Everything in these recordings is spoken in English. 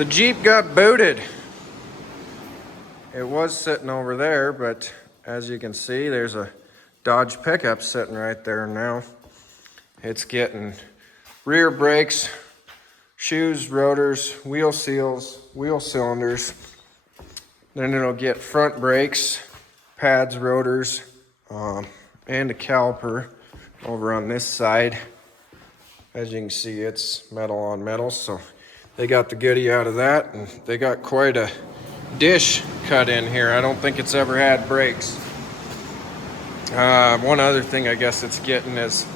The Jeep got booted. It was sitting over there, but as you can see, there's a Dodge pickup sitting right there now. It's getting rear brakes, shoes, rotors, wheel seals, wheel cylinders. Then it'll get front brakes, pads, rotors, and a caliper over on this side. As you can see, it's metal on metal, so they got the goodie out of that, and they got quite a dish cut in here. I don't think it's ever had brakes. One other thing I guess it's getting is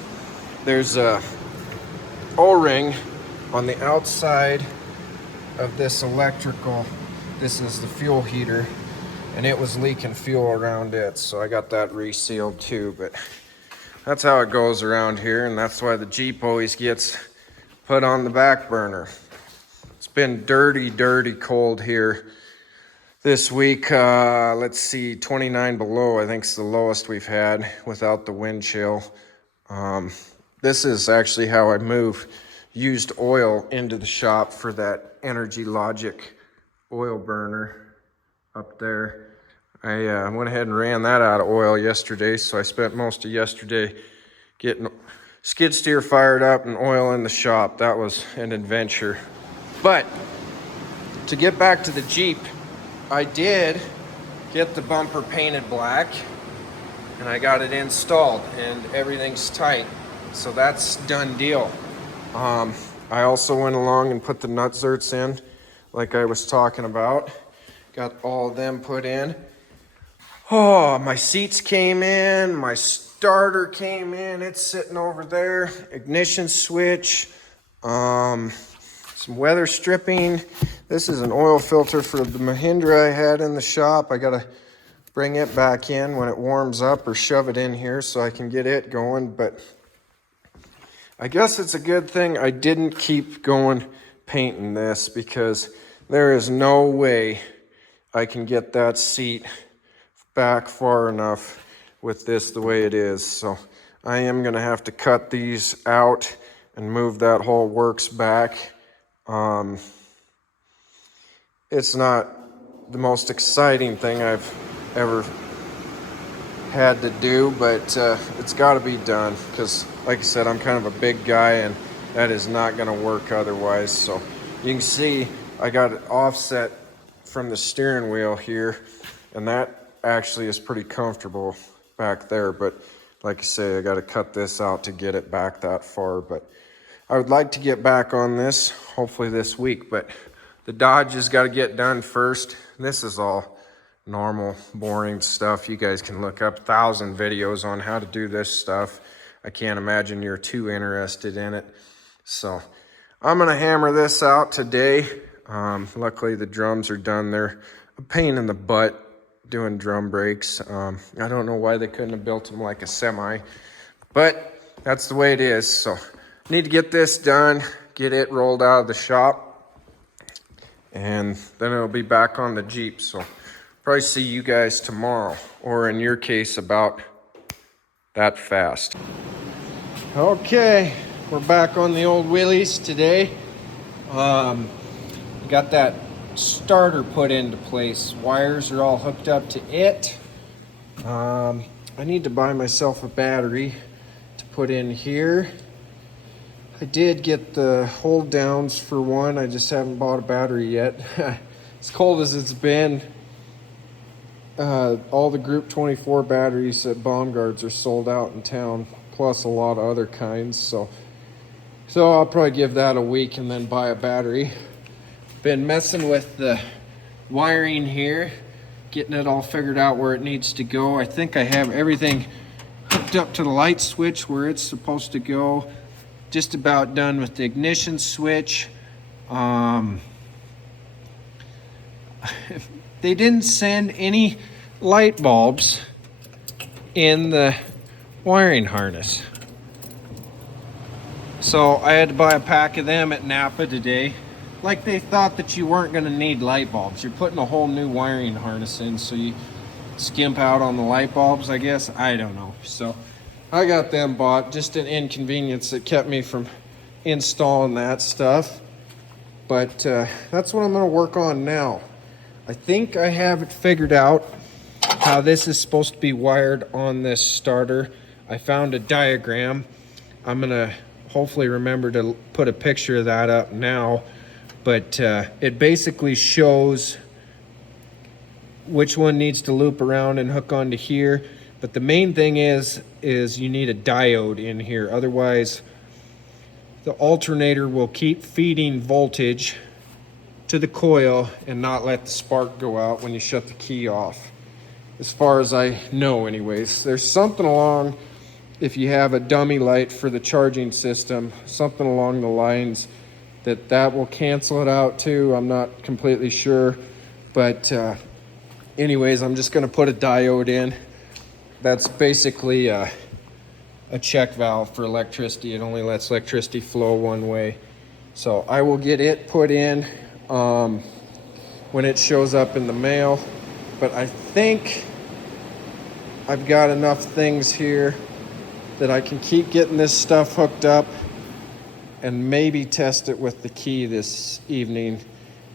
there's a O-ring on the outside of this electrical. This is the fuel heater, and it was leaking fuel around it, so I got that resealed too. But that's how it goes around here, and that's why the Jeep always gets put on the back burner. It's been dirty cold here this week. Let's see, 29 below, I think is the lowest we've had without the wind chill. This is actually how I move used oil into the shop for that Energy Logic oil burner up there. I went ahead and ran that out of oil yesterday, so I spent most of yesterday getting skid steer fired up and oil in the shop. That was an adventure. But to get back to the Jeep, I did get the bumper painted black, and I got it installed, and everything's tight. So that's done deal. I also went along and put the nut zerts in, like I was talking about. Got all of them put in. Oh, my seats came in, my starter came in, it's sitting over there. Ignition switch, some weather stripping. This is an oil filter for the Mahindra I had in the shop. I gotta bring it back in when it warms up, or shove it in here so I can get it going. But I guess it's a good thing I didn't keep going painting this, because there is no way I can get that seat back far enough with this the way it is. So I am gonna have to cut these out and move that whole works back. It's not the most exciting thing I've ever had to do, but it's got to be done, because like I said, I'm kind of a big guy, and that is not going to work otherwise. So you can see I got it offset from the steering wheel here, and that actually is pretty comfortable back there. But like I say, I got to cut this out to get it back that far. But I would like to get back on this hopefully this week, but the Dodge has got to get done first. This is all normal, boring stuff. You guys can look up 1,000 videos on how to do this stuff. I can't imagine you're too interested in it. So I'm gonna hammer this out today. Luckily the drums are done. They're a pain in the butt doing drum brakes. I don't know why they couldn't have built them like a semi, but that's the way it is. So need to get this done, get it rolled out of the shop, and then it'll be back on the Jeep. So probably see you guys tomorrow, or in your case about that fast. Okay, we're back on the old Willys today. Got that starter put into place. Wires are all hooked up to it. I need to buy myself a battery to put in here. I did get the hold downs for one. I just haven't bought a battery yet. As cold as it's been, all the Group 24 batteries at Baumgart's are sold out in town, plus a lot of other kinds. So I'll probably give that a week and then buy a battery. Been messing with the wiring here, getting it all figured out where it needs to go. I think I have everything hooked up to the light switch where it's supposed to go. Just about done with the ignition switch. They didn't send any light bulbs in the wiring harness, so I had to buy a pack of them at Napa today. Like, they thought that you weren't going to need light bulbs. You're putting a whole new wiring harness in, so you skimp out on the light bulbs, I guess. I don't know. So I got them bought. Just an inconvenience that kept me from installing that stuff. But that's what I'm going to work on now. I think I have it figured out how this is supposed to be wired on this starter. I found a diagram. I'm going to hopefully remember to put a picture of that up now. But it basically shows which one needs to loop around and hook onto here. But the main thing is you need a diode in here. Otherwise, the alternator will keep feeding voltage to the coil and not let the spark go out when you shut the key off. As far as I know anyways. There's something along, if you have a dummy light for the charging system, something along the lines that will cancel it out too. I'm not completely sure. But anyways, I'm just gonna put a diode in. That's basically a check valve for electricity. It only lets electricity flow one way. So I will get it put in when it shows up in the mail. But I think I've got enough things here that I can keep getting this stuff hooked up and maybe test it with the key this evening,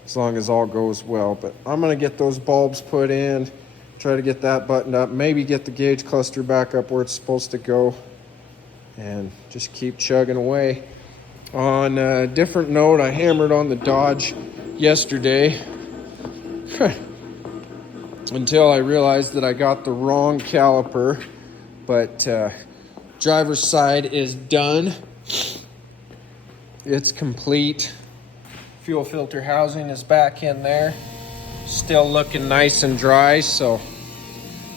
as long as all goes well. But I'm gonna get those bulbs put in, try to get that buttoned up, maybe get the gauge cluster back up where it's supposed to go, and just keep chugging away. On a different note, I hammered on the Dodge yesterday until I realized that I got the wrong caliper. But driver's side is done. It's complete. Fuel filter housing is back in there. Still looking nice and dry, so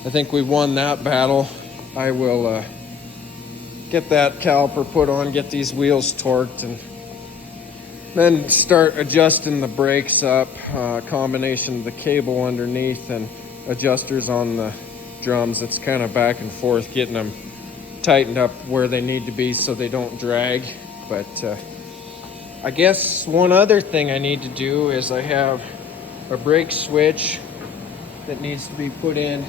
I think we won that battle. I will get that caliper put on, get these wheels torqued, and then start adjusting the brakes up. Combination of the cable underneath and adjusters on the drums. It's kind of back and forth, getting them tightened up where they need to be so they don't drag. But I guess one other thing I need to do is I have a brake switch that needs to be put in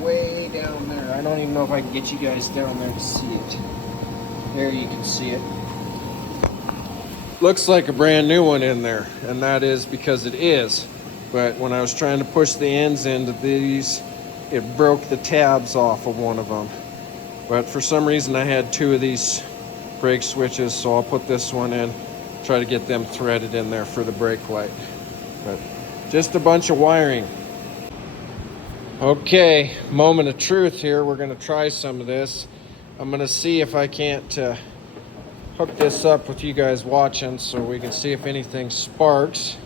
way down there. I don't even know if I can get you guys down there to see it. There you can see it. Looks like a brand new one in there, and that is because it is. But when I was trying to push the ends into these, it broke the tabs off of one of them. But for some reason I had two of these brake switches, so I'll put this one in, try to get them threaded in there for the brake light. But just a bunch of wiring. Okay, moment of truth here. We're gonna try some of this. I'm gonna see if I can't hook this up with you guys watching so we can see if anything sparks.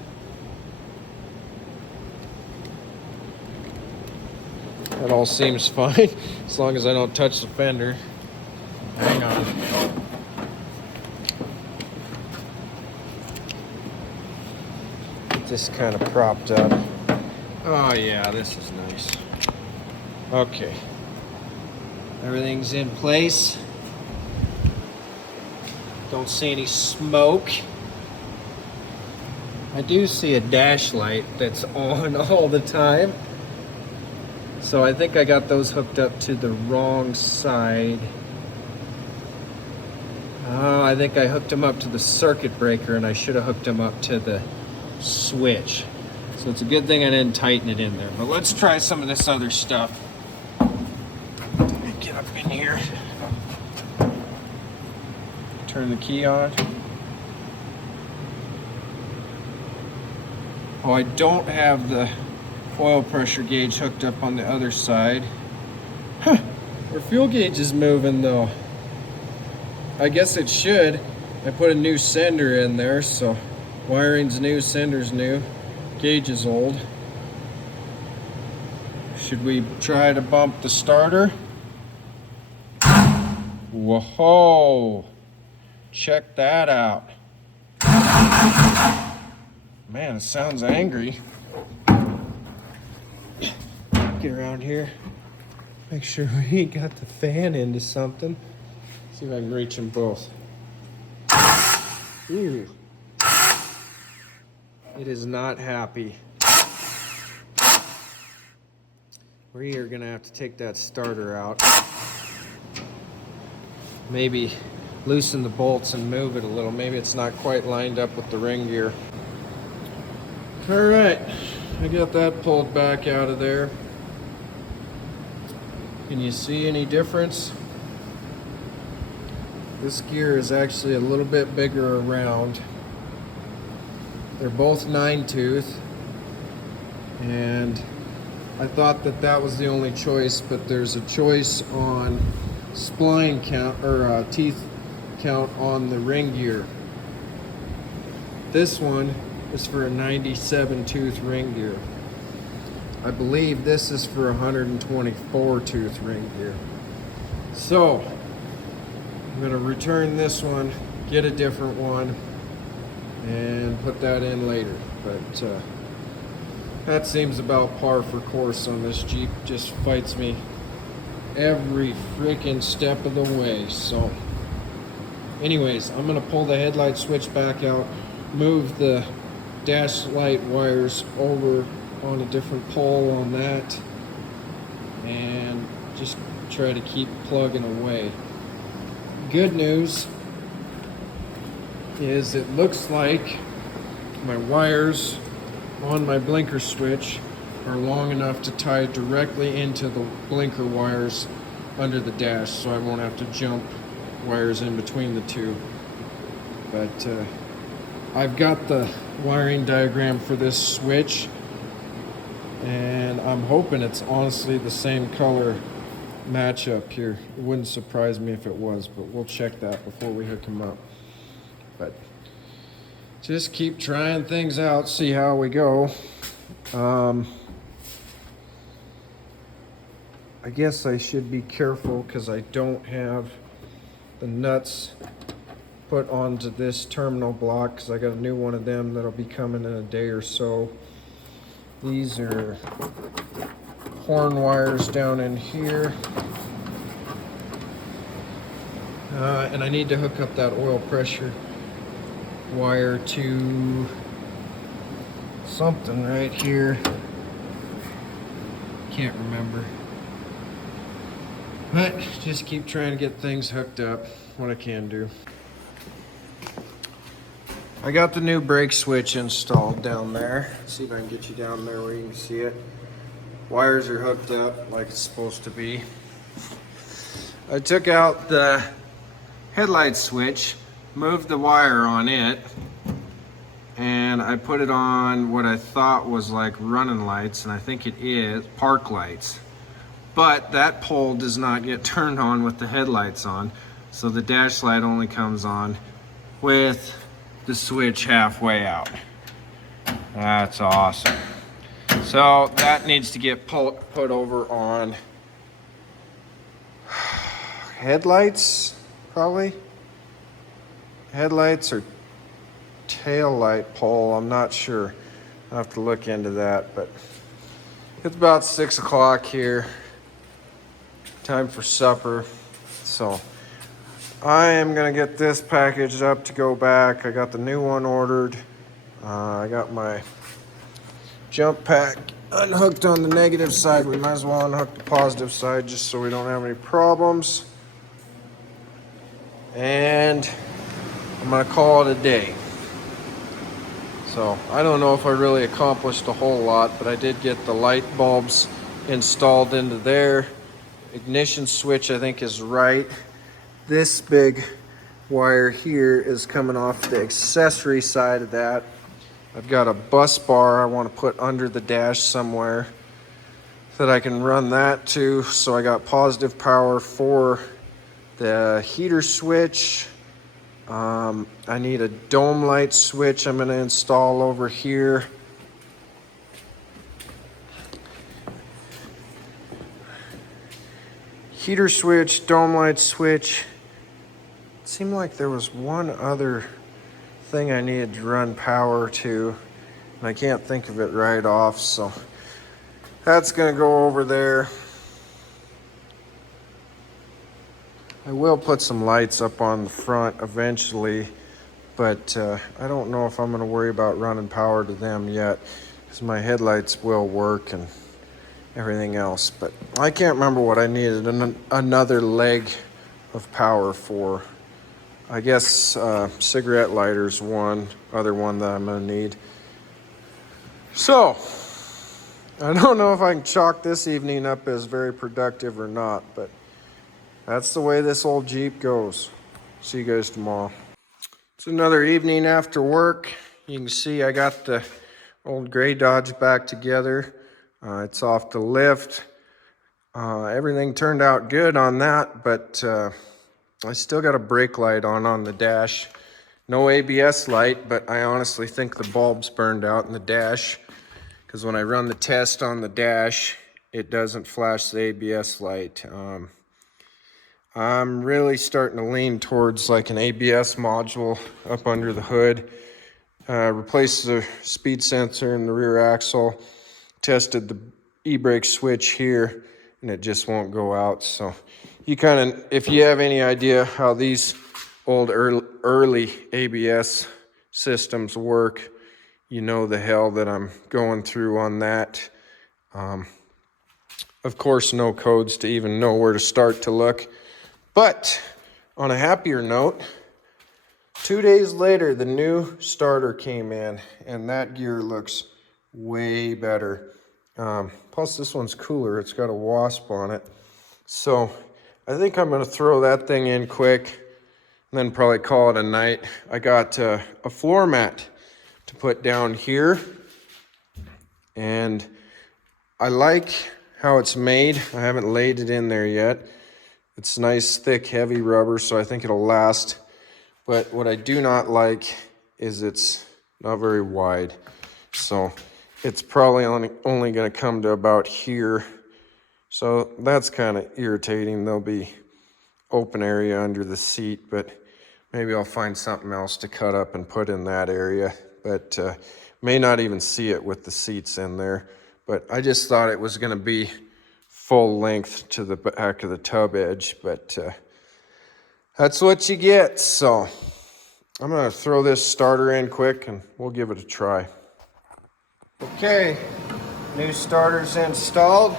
That all seems fine, as long as I don't touch the fender. Hang on. Get this kind of propped up. Oh yeah, this is nice. Okay. Everything's in place. Don't see any smoke. I do see a dash light that's on all the time. So I think I got those hooked up to the wrong side. Oh, I think I hooked them up to the circuit breaker, and I should have hooked them up to the switch. So it's a good thing I didn't tighten it in there. But let's try some of this other stuff. Let me get up in here. Turn the key on. Oh, I don't have the oil pressure gauge hooked up on the other side. Huh, our fuel gauge is moving though. I guess it should. I put a new sender in there, so wiring's new, sender's new, gauge is old. Should we try to bump the starter? Whoa! Check that out. Man, it sounds angry. Get around here. Make sure we got the fan into something. See if I can reach them both. Ooh. It is not happy. We are gonna have to take that starter out. Maybe loosen the bolts and move it a little. Maybe it's not quite lined up with the ring gear. All right, I got that pulled back out of there. Can you see any difference? This gear is actually a little bit bigger around. They're both 9-tooth, and I thought that that was the only choice, but there's a choice on spline count, or teeth count on the ring gear. This one is for a 97-tooth ring gear. I believe this is for a 124-tooth ring gear. So I'm gonna return this one, get a different one, and put that in later. But that seems about par for course on this Jeep. Just fights me every freaking step of the way. So anyways, I'm gonna pull the headlight switch back out, move the dash light wires over on a different pole on that, and just try to keep plugging away. Good news is it looks like my wires on my blinker switch are long enough to tie directly into the blinker wires under the dash, so I won't have to jump wires in between the two. But I've got the wiring diagram for this switch, and I'm hoping it's honestly the same color matchup here. It wouldn't surprise me if it was, but we'll check that before we hook them up. But just keep trying things out, see how we go. I guess I should be careful because I don't have the nuts put onto this terminal block, because I got a new one of them that'll be coming in a day or so. These are horn wires down in here. And I need to hook up that oil pressure wire to something right here. Can't remember. But just keep trying to get things hooked up, what I can do. I got the new brake switch installed down there. Let's see if I can get you down there where you can see it. Wires are hooked up like it's supposed to be. I took out the headlight switch, moved the wire on it, and I put it on what I thought was like running lights, and I think it is park lights. But that pole does not get turned on with the headlights on, so the dash light only comes on with the switch halfway out. That's awesome. So that needs to get put over on headlights, probably. Headlights or tail light pole, I'm not sure. I'll have to look into that, but it's about 6 o'clock here. Time for supper. So I am gonna get this packaged up to go back. I got the new one ordered. I got my jump pack unhooked on the negative side. We might as well unhook the positive side just so we don't have any problems. And I'm gonna call it a day. So I don't know if I really accomplished a whole lot, but I did get the light bulbs installed into there. Ignition switch I think is right. This big wire here is coming off the accessory side of that. I've got a bus bar I want to put under the dash somewhere that I can run that to. So I got positive power for the heater switch. I need a dome light switch I'm going to install over here. Heater switch, dome light switch. It seemed like there was one other thing I needed to run power to, and I can't think of it right off, so that's gonna go over there. I will put some lights up on the front eventually, but I don't know if I'm gonna worry about running power to them yet, because my headlights will work and everything else. But I can't remember what I needed another leg of power for. I guess cigarette lighter's one other one that I'm gonna need. So, I don't know if I can chalk this evening up as very productive or not, but that's the way this old Jeep goes. See you guys tomorrow. It's another evening after work. You can see I got the old gray Dodge back together. It's off the lift. Everything turned out good on that, but I still got a brake light on the dash. No ABS light, but I honestly think the bulb's burned out in the dash, because when I run the test on the dash, it doesn't flash the ABS light. I'm really starting to lean towards like an ABS module up under the hood. Replaced the speed sensor in the rear axle, tested the e-brake switch here, and it just won't go out. So you kind of, if you have any idea how these old early ABS systems work, you know the hell that I'm going through on that. Of course, no codes to even know where to start to look. But on a happier note, 2 days later, the new starter came in, and that gear looks way better. Plus, this one's cooler. It's got a wasp on it. So I think I'm going to throw that thing in quick and then probably call it a night. I got a floor mat to put down here, and I like how it's made. I haven't laid it in there yet. It's nice, thick, heavy rubber, so I think it'll last. But what I do not like is it's not very wide. So it's probably only going to come to about here. So that's kind of irritating. There'll be open area under the seat, but maybe I'll find something else to cut up and put in that area. But may not even see it with the seats in there. But I just thought it was going to be full length to the back of the tub edge, but that's what you get. So I'm going to throw this starter in quick and we'll give it a try. Okay, new starter's installed.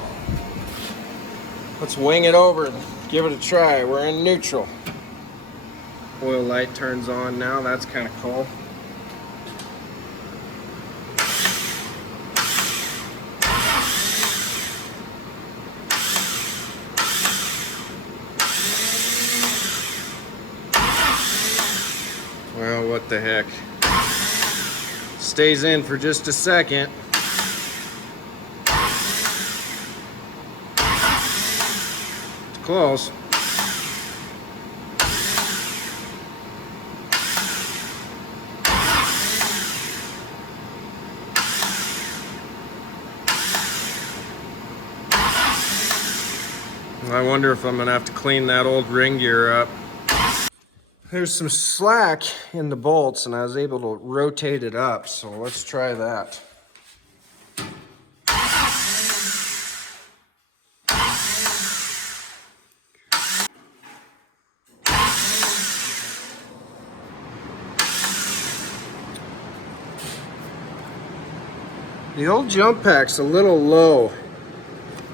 Let's wing it over and give it a try. We're in neutral. Oil light turns on now. That's kind of cool. Well, what the heck. Stays in for just a second. It's close. I wonder if I'm gonna have to clean that old ring gear up. There's some slack in the bolts and I was able to rotate it up, so let's try that. The old jump pack's a little low.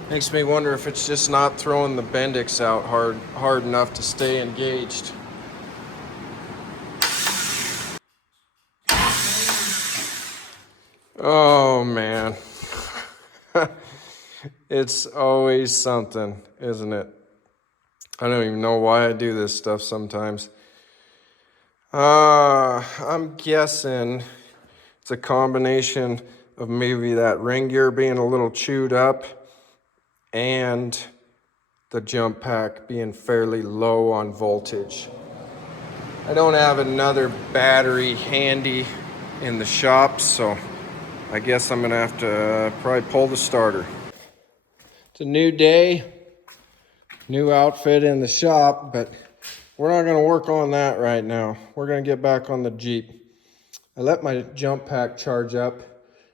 Makes me wonder if it's just not throwing the Bendix out hard enough to stay engaged. Oh man. It's always something, isn't it? I don't even know why I do this stuff sometimes. I'm guessing it's a combination of maybe that ring gear being a little chewed up and the jump pack being fairly low on voltage. I don't have another battery handy in the shop, so I guess I'm gonna have to probably pull the starter. It's a new day, new outfit in the shop, but we're not gonna work on that right now. We're gonna get back on the Jeep. I let my jump pack charge up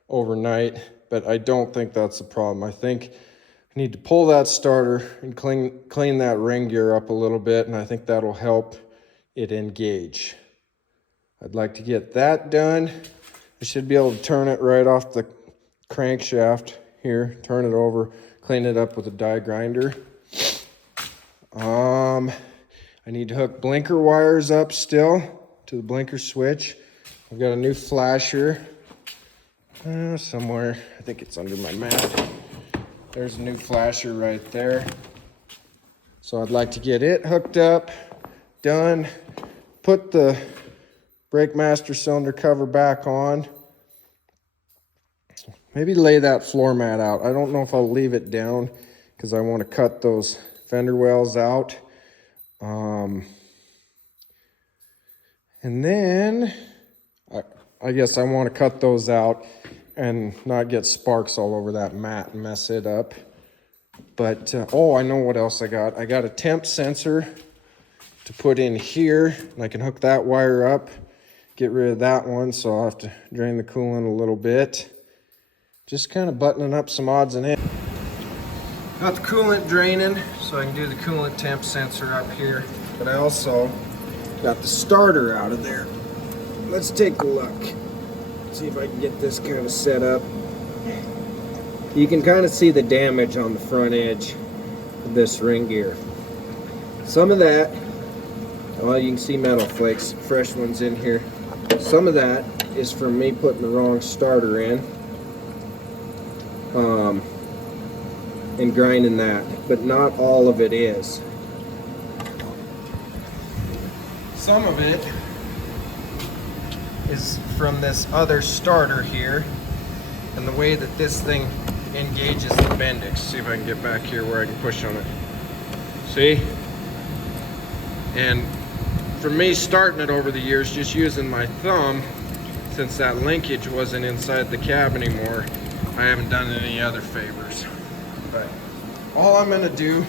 overnight, but I don't think that's the problem. I think I need to pull that starter and clean that ring gear up a little bit, and I think that'll help it engage. I'd like to get that done. I should be able to turn it right off the crankshaft here, turn it over, clean it up with a die grinder. I I need to hook blinker wires up still to the blinker switch. I've got a new flasher somewhere. I think it's under my mat. There's a new flasher right there. So I'd like to get it hooked up, done, put the brake master cylinder cover back on. Maybe lay that floor mat out. I don't know if I'll leave it down because I want to cut those fender wells out. And then I guess I want to cut those out and not get sparks all over that mat and mess it up. But, oh, I know what else I got. I got a temp sensor to put in here, and I can hook that wire up, get rid of that one, so I'll have to drain the coolant a little bit. Just kind of buttoning up some odds and ends. Got the coolant draining, so I can do the coolant temp sensor up here. But I also got the starter out of there. Let's take a look. See if I can get this kind of set up. You can kind of see the damage on the front edge of this ring gear. Some of that, well, you can see metal flakes, fresh ones in here. Some of that is from me putting the wrong starter in and grinding that, but not all of it is. Some of it is from this other starter here and the way that this thing engages the Bendix. See if I can get back here where I can push on it. See? And for me starting it over the years, just using my thumb, since that linkage wasn't inside the cab anymore, I haven't done any other favors. But all I'm gonna do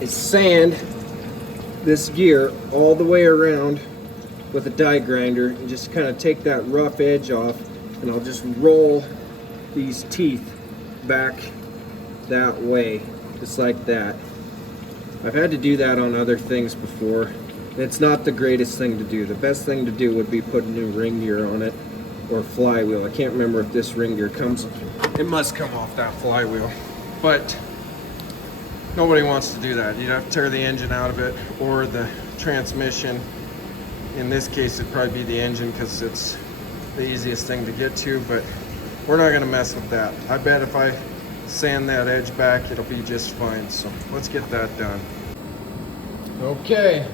is sand this gear all the way around with a die grinder and just kind of take that rough edge off, and I'll just roll these teeth back that way, just like that. I've had to do that on other things before. It's not the greatest thing to do. The best thing to do would be put a new ring gear on it, or flywheel. I can't remember if this ring gear comes, it must come off that flywheel, but nobody wants to do that. You'd have to tear the engine out of it or the transmission. In this case, it'd probably be the engine because it's the easiest thing to get to, but we're not gonna mess with that. I bet if I sand that edge back, it'll be just fine. So let's get that done. Okay,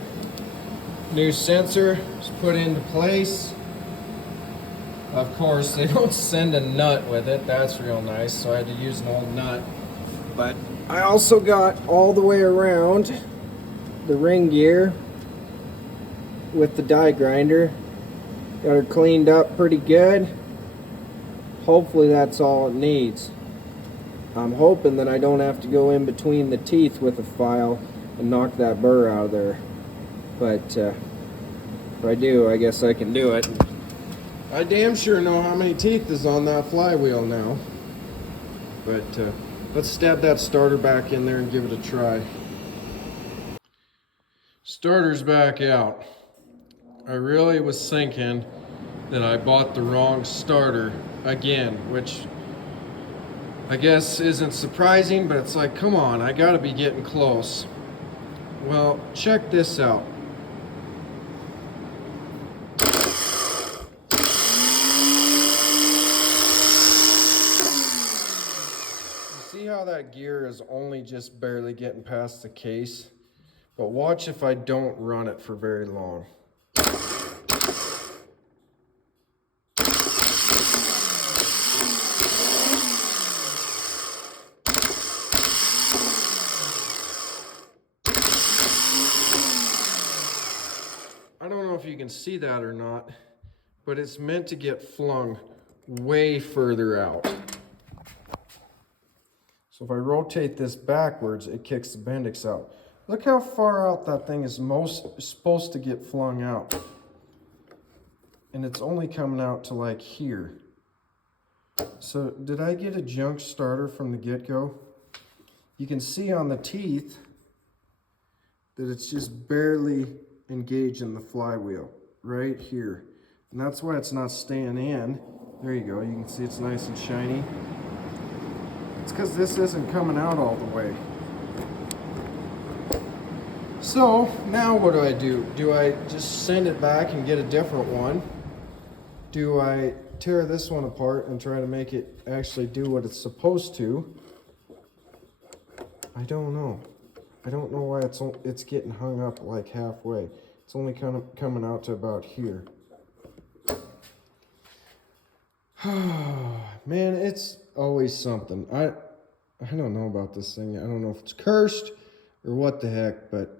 new sensor is put into place. Of course, they don't send a nut with it. That's real nice, so I had to use an old nut. But I also got all the way around the ring gear with the die grinder. Got her cleaned up pretty good. Hopefully that's all it needs. I'm hoping that I don't have to go in between the teeth with a file and knock that burr out of there. But if I do, I guess I can do it. I damn sure know how many teeth is on that flywheel now. But let's stab that starter back in there and give it a try. Starter's back out. I really was thinking that I bought the wrong starter again, which I guess isn't surprising, but it's like, come on, I gotta be getting close. Well, check this out. See how that gear is only just barely getting past the case? But watch if I don't run it for very long. I don't know if you can see that or not, but it's meant to get flung way further out. So if I rotate this backwards, it kicks the Bendix out. Look how far out that thing is supposed to get flung out. And it's only coming out to like here. So did I get a junk starter from the get-go? You can see on the teeth that it's just barely engaged in the flywheel right here. And that's why it's not staying in. There you go, you can see it's nice and shiny. It's because this isn't coming out all the way. So now what do? Do I just send it back and get a different one? Do I tear this one apart and try to make it actually do what it's supposed to? I don't know. I don't know why it's getting hung up like halfway. It's only kind of coming out to about here. Man, it's always something. I don't know about this thing. I don't know if it's cursed or what the heck, but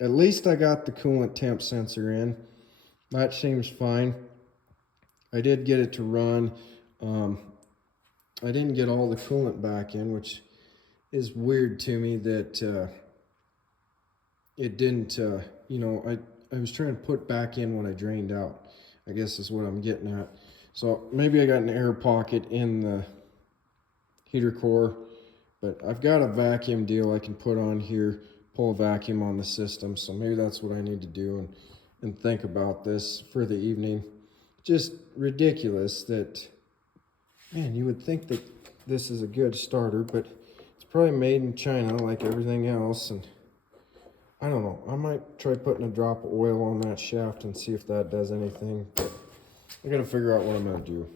at least I got the coolant temp sensor in. That seems fine. I did get it to run. I didn't get all the coolant back in, which is weird to me that it didn't, you know, I was trying to put back in when I drained out, I guess is what I'm getting at. So maybe I got an air pocket in the heater core, but I've got a vacuum deal I can put on here, pull a vacuum on the system. So maybe that's what I need to do and think about this for the evening. Just ridiculous that, man, you would think that this is a good starter, but it's probably made in China like everything else. And I don't know, I might try putting a drop of oil on that shaft and see if that does anything, but I gotta figure out what I'm gonna do.